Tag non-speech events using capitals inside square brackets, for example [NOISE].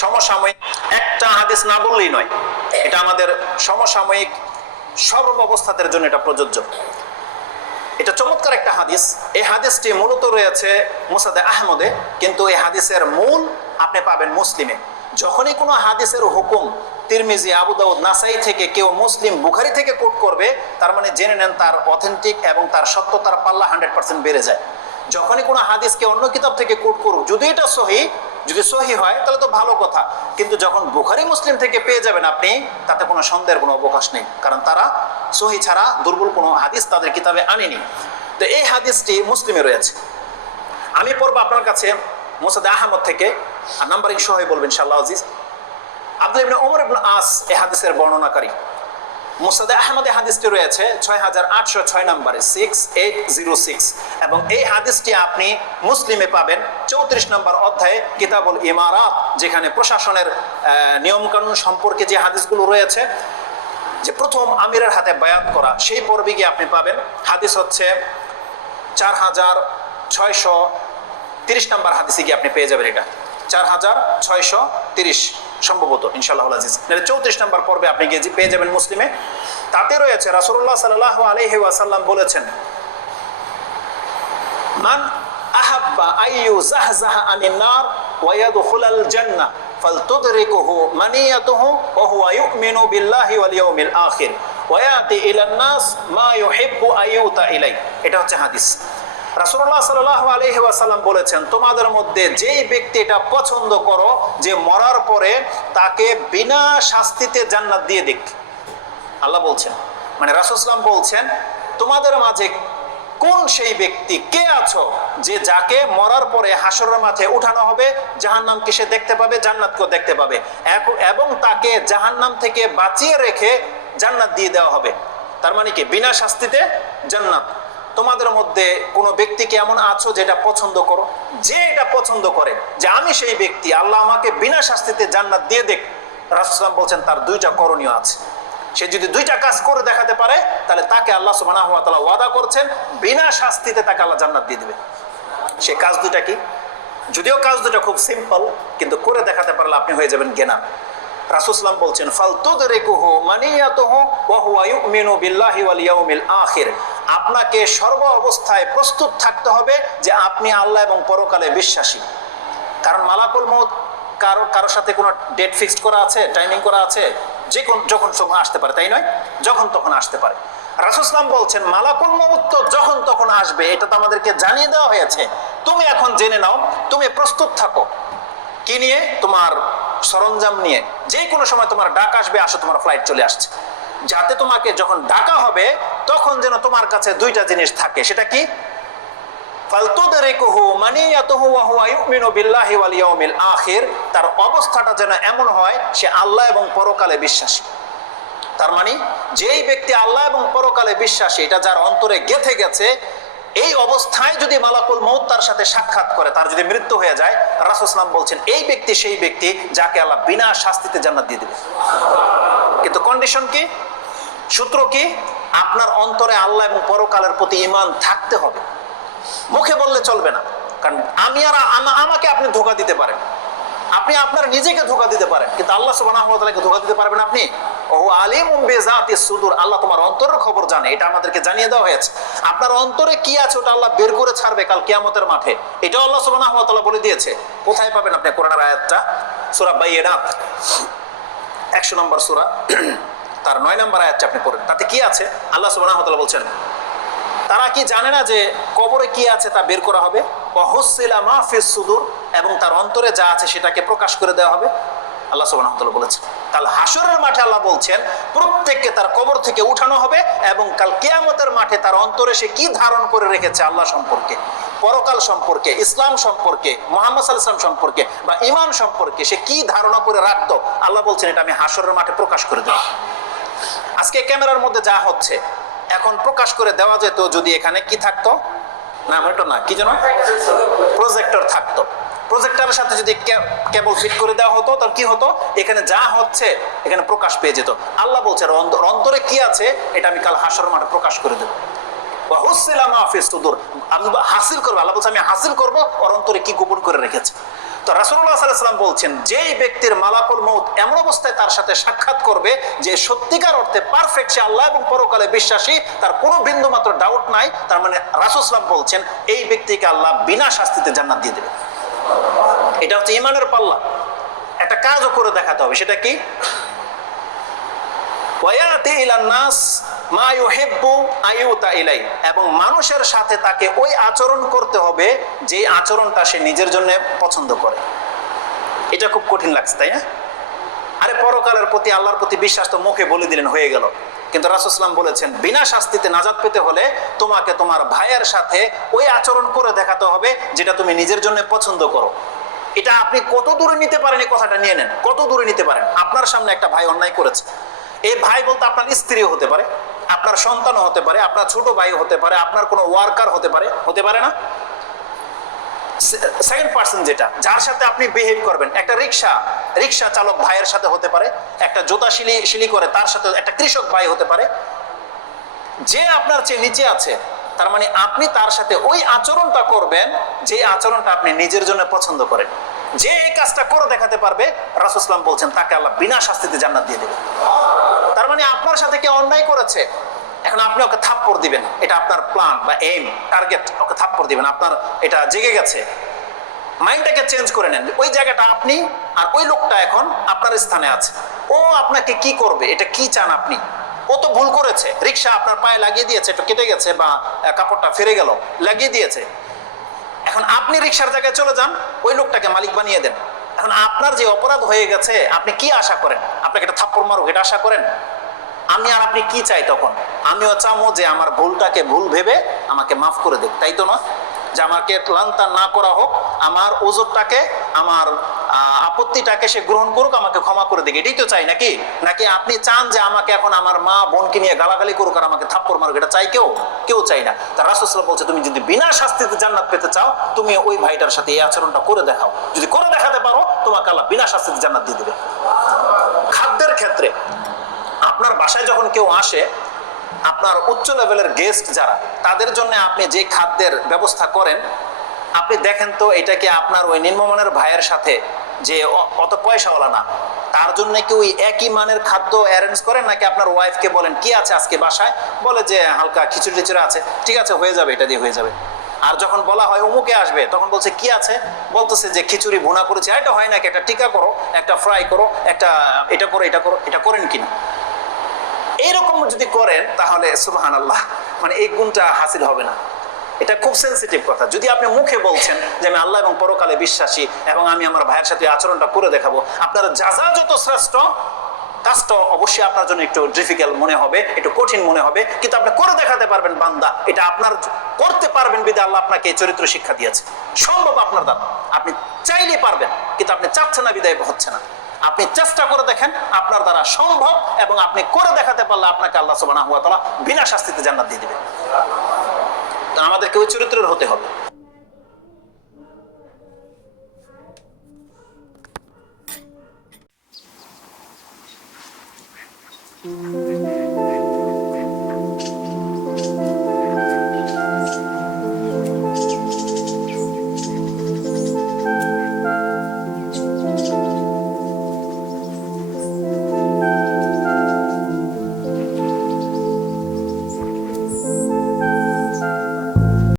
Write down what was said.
সমসাময়িক, একটা হাদিস না বললেই নয়। এটা আমাদের সমসাময়িক সর্ব অবস্থাদের জন্য এটা প্রযোজ্য। এটা চমৎকার একটা হাদিস। এই হাদিসটি মূলত রয়েছে মুসাদে আহমদে, কিন্তু এই হাদিসের মূল আপনি পাবেন মুসলিমে। যখনই কোনো হাদিসের হুকুম তিরমিজি আবু দাউদ নাসাই থেকে কেউ মুসলিম বুখারি থেকে কোট করবে, তার মানে জেনে নেন তার অথেন্টিক এবং তার সত্যতার পাল্লা হান্ড্রেড পার্সেন্ট বেড়ে যায়। যখনই কোনো হাদিসকে অন্য কিতাব থেকে কোট করুক, যদি এটা সহি যদি সহি হয়, তাহলে তো ভালো কথা। কিন্তু যখন বুখারি, মুসলিম থেকে পেয়ে যাবেন আপনি, তাতে কোনো সন্দেহের কোনো অবকাশ নেই। কারণ তারা সহি ছাড়া দুর্বল কোনো হাদিস তাদের কিতাবে আনেনি। তো এই হাদিসটি মুসলিমে রয়েছে। আমি পড়ব আপনার কাছে মোসাদ আহমদ থেকে, আর নাম্বারিং সহ বলবেন শাল্লাহ আজিজ। আব্দুল ওমর ইবনে আস এই হাদিসের বর্ণনাকারী। মুসাদে আহমদে হাদিসটি রয়েছে ছয় হাজার আটশো ছয় নম্বরে সিক্স এইট জিরো সিক্স এবং এই হাদিসটি আপনি মুসলিমে পাবেন চৌত্রিশ নম্বর অধ্যায়ে কিতাবুল ইমারাত, যেখানে প্রশাসনের নিয়মকানুন সম্পর্কে যে হাদিসগুলো রয়েছে, যে প্রথম আমিরের হাতে বায়াত করা, সেই পর্বে গিয়ে আপনি পাবেন। হাদিস হচ্ছে চার হাজার ছয়শো তিরিশ নম্বর হাদিসে গিয়ে আপনি পেয়ে যাবেন এটা। চার হাজার ছয়শো তিরিশ। সম্ভবত ইনশাল্লাহ আজিজ। নাহলে চৌত্রিশ নম্বর পর্বে আপনি গিয়ে পেয়ে যাবেন মুসলিমে। তাতে রয়েছে রাসুল্লাহ সাল্লাহ আলহি ওয়াসাল্লাম বলেছেন, মান আহাব্বা আইয়ু জাহজাহা আনিন নার ওয়া ইয়াদখুলাল জান্নাহ ফালতুদরিকুহু মানিয়াতুহু ওয়া হুয়া ইউমিনু বিল্লাহি ওয়াল ইয়াউমিল আখির। ওয়া ইয়াতি ইলান নাস মা ইউহিব্বু আইয়ুতা ইলাই এটা হচ্ছে হাদিস। রাসূলুল্লাহ সাল্লাল্লাহু আলাইহি ওয়াসাল্লাম বলেছেন, তোমাদের মধ্যে যেই ব্যক্তি এটা পছন্দ করো, যে মরার পরে তাকে বিনা শাস্তিতে জান্নাত দিয়ে দিক। আল্লাহ বলছেন মানে রাসুসলাম বলছেন, তোমাদের মাঝে কোন সেই ব্যক্তি, কে আছো, যে যাকে মরার পরে হাসরের মাঠে উঠানো হবে, জাহান্নামকে সে দেখতে পাবে, জান্নাতকেও দেখতে পাবে এবং তাকে জাহান্নাম থেকে বাঁচিয়ে রেখে জান্নাত দিয়ে দেওয়া হবে? তার মানে কি? বিনা শাস্তিতে জান্নাত। তোমাদের মধ্যে কোনো ব্যক্তিকে এমন আছো যেটা পছন্দ করো? যে এটা পছন্দ করে, যে আমি সেই ব্যক্তি, আল্লাহ আমাকে বিনা শাস্তিতে জান্নাত দিয়ে দেখ। রাসুসলাম বলছেন, তার দুইটা করণীয় আছে। সে যদি দুইটা কাজ করে দেখাতে পারে, তাহলে তাকে আল্লাহ তাআলা ওয়াদা করছেন, বিনা শাস্তিতে তাকে আল্লাহ জান্নাত দিয়ে দেবে। সে কাজ দুইটা কি? যদিও কাজ দুটা খুব সিম্পল কিন্তু করে দেখাতে পারলে আপনি হয়ে যাবেন জ্ঞানা রাসুসলাম বলছেন ফালতুদ রেকুহু মানিয়াতুহু ওয়া হুয়া ইউমিনু বিল্লাহি ওয়াল ইয়াউমিল আখির। আপনাকে সর্ব অবস্থায় প্রস্তুত থাকতে হবে যে আপনি আল্লাহ এবং পরকালে বিশ্বাসী। কারণ মালাকুল মৌত কারও কারোর সাথে কোনো ডেট ফিক্সড করা আছে, টাইমিং করা আছে? যে কোন যখন সময় আসতে পারে, তাই নয়? যখন তখন আসতে পারে। রাসুসলাম বলছেন, মালাকুল মৌত যখন তখন আসবে, এটা তো আমাদেরকে জানিয়ে দেওয়া হয়েছে। তুমি এখন জেনে নাও, তুমি প্রস্তুত থাকো। কি নিয়ে? তোমার সরঞ্জাম নিয়ে যে কোনো সময় তোমার ডাক আসবে, আসো তোমার ফ্লাইট চলে আসছে। যাতে তোমাকে যখন ডাকা হবে, তখন যেন তোমার কাছে দুইটা জিনিস থাকে। সেটা কি? তার অবস্থাটা যেন এমন হয়, সে আল্লাহ এবং পরকালে বিশ্বাসী। তার মানে যেই ব্যক্তি আল্লাহ এবং পরকালে বিশ্বাসী, এটা যার অন্তরে গেথে গেছে এই অবস্থায় যদি মালাকুল মৌত তার সাথে সাক্ষাৎ করে, তার যদি মৃত্যু হয়ে যায় রাসুসলাম বলছেন, এই ব্যক্তি সেই ব্যক্তি যাকে আল্লাহ বিনা শাস্তিতে জান্নাত দিয়ে দেবে কিন্তু কন্ডিশন কি? সূত্র কি? আপনার অন্তরে আল্লাহ এবং পরকালের প্রতি ইমান থাকতে হবে। মুখে বললে চলবে না। কারণ আমি আর আমাকে আপনি ধোকা দিতে পারেন। আপনি আপনার নিজেকে ধোকা দিতে পারেন। কিন্তু আল্লাহ তাআলাকে ধোকা দিতে পারবেন আপনি? ও আলিমুম বিজাতি সুদূর। আল্লাহ তোমার অন্তরের খবর জানে, এটা আমাদেরকে জানিয়ে দেওয়া হয়েছে। আপনার অন্তরে কি আছে, ওটা আল্লাহ বের করে ছাড়বে কাল কিয়ামতের মাঠে। এটা আল্লাহ সুবহানাহু ওয়া বলে দিয়েছে। কোথায় পাবেন আপনি কোরআনের আয়াতটা? সূরা বাইয়েনাত একশো নম্বর সূরা। [CLEARS THROAT] তার নয় নম্বর আয়াতটা আপনি পড়েন। তাতে কি আছে? আল্লাহ সুবহানাহু ওয়া বলছেন, তারা কি জানে না যে কবরে কি আছে তা বের করা হবে? সুদূর, এবং তার অন্তরে যা আছে সেটাকে প্রকাশ করে দেওয়া হবে। আল্লাহ ওয়া বলেছেন, কাল হাসরের মাঠে আল্লাহ বলছেন, প্রত্যেককে তার কবর থেকে উঠানো হবে এবং কাল কিয়ামতের মাঠে তার অন্তরে সে কি ধারণ করে রেখেছে আল্লাহ সম্পর্কে, পরকাল সম্পর্কে, ইসলাম সম্পর্কে, মোহাম্মদ ওয়াসাল্লাম সম্পর্কে বা ইমান সম্পর্কে সে কি ধারণা করে রাখতো, আল্লাহ বলছেন এটা আমি হাসরের মাঠে প্রকাশ করে দেব। আজকে ক্যামেরার মধ্যে যা হচ্ছে, এখন প্রকাশ করে দেওয়া যেত, যদি এখানে কি থাকতো? না ওটা না, কি যেন? প্রজেক্টর থাকতো। প্রজেক্টরের সাথে যদি কেবল ফিট করে দেওয়া হতো, তাহলে কি হতো? এখানে যা হচ্ছে, এখানে প্রকাশ পেয়ে যেত। আল্লাহ বলছে অন্তরে কি আছে? এটা আমি কাল হাসর মাঠে প্রকাশ করে দেবো। হাসিল আল্লাহ বলছে, আমি হাসিল করব অন্তরে কি করে রেখেছে? তো বলছেন, যেই ব্যক্তির এমন অবস্থায় তার সাথে সাক্ষাৎ করবে যে সত্যিকার অর্থে পারফেক্ট আল্লাহ এবং পরকালে বিশ্বাসী, তার কোনো বিন্দু মাত্র ডাউট নাই। তার মানে রাসুসলাম বলছেন, এই ব্যক্তিকে আল্লাহ বিনা শাস্তিতে জান্নাত দিয়ে দেবে। এটা হচ্ছে ইমানের পাল্লা। একটা কাজও করে দেখাতে হবে, সেটা কি? এবং মানুষের সাথে তাকে ওই আচরণ করতে হবে যে আচরণটা সে নিজের জন্য পছন্দ করে। এটা খুব কঠিন লাগছে, তাই না? আরে পরকালের প্রতি আল্লাহর প্রতি বিশ্বাস তো মুখে বলে দিলেন, হয়ে গেল। কিন্তু রাসুসলাম বলেছেন, বিনা শাস্তিতে নাজাদ পেতে হলে তোমাকে তোমার ভাইয়ের সাথে ওই আচরণ করে দেখাতে হবে, যেটা তুমি নিজের জন্য পছন্দ করো। এটা আপনি কত দূরে নিতে পারেন এই কথাটা নিয়ে নেন। কত দূরে নিতে পারেন? আপনার সামনে একটা ভাই অন্যায় করেছে। এই ভাই বলতে আপনার স্ত্রীও হতে পারে, আপনার সন্তানও হতে পারে, আপনার ছোট ভাই হতে পারে, আপনার কোনো ওয়ার্কার হতে পারে হতে পারে না? সেকেন্ড পার্সন যেটা, যার সাথে আপনি বিহেভ করবেন, একটা রিক্সা রিক্সা চালক ভাইয়ের সাথে হতে পারে, একটা জোতা শিলি শিলি করে তার সাথে একটা কৃষক ভাই হতে পারে। যে আপনার চেয়ে নিচে আছে, তার মানে আপনি তার সাথে ওই আচরণটা করবেন, যে আচরণটা আপনি নিজের জন্য পছন্দ করেন। যে এই কাজটা করে দেখাতে পারবে রাসুসলাম বলছেন, তাকে আল্লাহ বিনা শাস্তিতে জান্নাত দিয়ে দেবে। তার মানে আপনার সাথে কে অন্যায় করেছে, এখন আপনি ওকে থাপ্পড় দিবেন। এটা আপনার প্ল্যান বা এম টার্গেট ওকে থাপ্পড় দিবেন। আপনার এটা জেগে গেছে। মাইন্ডটাকে চেঞ্জ করে নেন। ওই জায়গাটা আপনি আর ওই লোকটা এখন আপনার স্থানে আছে। ও আপনাকে কি করবে? এটা কি চান আপনি? ও তো ভুল করেছে। রিক্সা আপনার পায়ে লাগিয়ে দিয়েছে, একটু কেটে গেছে বা কাপড়টা ফিরে গেল, লাগিয়ে দিয়েছে। এখন আপনি রিক্সার জায়গায় চলে যান, ওই লোকটাকে মালিক বানিয়ে দেন। এখন আপনার যে অপরাধ হয়ে গেছে, আপনি কি আশা করেন? আপনাকে এটা থাপ্পড় মারুক, এটা আশা করেন? আমি আর আপনি কি চাই তখন? আমিও চামো যে আমার ভুলটাকে ভুল ভেবে আমাকে মাফ করে দিক। তাই তো না যে আমাকে ক্লান্তা না করা হোক, আমার ওজোরটাকে, আমার আপত্তিটাকে সে গ্রহণ করুক, আমাকে ক্ষমা করে দিক। এটাই তো চাই, নাকি? নাকি আপনি চান যে আমাকে এখন আমার মা বোনকে নিয়ে গালাগালি করুক আর আমাকে থাপ্পড় মারুক? এটা চাই কেউ? কেউ চাই না। তার রাসুসলাম বলছে, তুমি যদি বিনা শাস্তিতে জান্নাত পেতে চাও, তুমি ওই ভাইটার সাথে এই আচরণটা করে দেখাও। যদি করে দেখাতে পারো, তোমাকে আল্লাহ বিনা শাস্তিতে জান্নাত দিয়ে দেবে। খাদ্যের ক্ষেত্রে আপনার বাসায় যখন কেউ আসে, আপনার উচ্চ লেভেলের গেস্ট যারা, তাদের জন্য আপনি যে খাদ্যের ব্যবস্থা করেন, আপনি দেখেন তো এটা কি আপনার ওই নিম্নমানের ভাইয়ের সাথে যে অত পয়সাওয়ালা না। তার জন্য কি ওই একই মানের খাদ্য অ্যারেঞ্জ করেন, নাকি আপনার ওয়াইফকে বলেন, কি আছে আজকে বাসায়? বলে যে, হালকা খিচুড়ি টিচুড়ি আছে। ঠিক আছে, হয়ে যাবে, এটা দিয়ে হয়ে যাবে। আর যখন বলা হয়, অমুকে আসবে? তখন বলছে, কি আছে? বলতেছে যে, খিচুড়ি ভুনা করেছে। এটা হয় নাকি? একটা টিকা করো, একটা ফ্রাই করো, একটা এটা করো এটা করো, এটা করেন কিনা এইরকম যদি করেন, তাহলে সুবাহান আল্লাহ মানে এই গুণটা হাসিল হবে না। এটা খুব সেন্সিটিভ কথা। যদি আপনি মুখে বলছেন যে আমি আল্লাহ এবং পরকালে বিশ্বাসী এবং আমি আমার ভাইয়ের সাথে আচরণটা করে দেখাবো, আপনার যা যা যত শ্রেষ্ঠ, কাজটা অবশ্যই আপনার জন্য একটু ডিফিকাল্ট মনে হবে, একটু কঠিন মনে হবে, কিন্তু আপনি করে দেখাতে পারবেন বান্দা। এটা আপনার করতে পারবেন বিদে আল্লাহ আপনাকে চরিত্র শিক্ষা দিয়েছে। সম্ভব আপনার দ্বারা আপনি চাইলে পারবেন, কিন্তু আপনি চাচ্ছেন না বিদায় হচ্ছে না। আপনি চেষ্টা করে দেখেন, আপনার দ্বারা সম্ভব এবং আপনি করে দেখাতে পারলে আপনাকে আল্লাহ তাআলা বিনা শাস্তিতে জান্নাত দিয়ে দিবেন আমাদেরকে ওই চরিত্রের হতে হবে।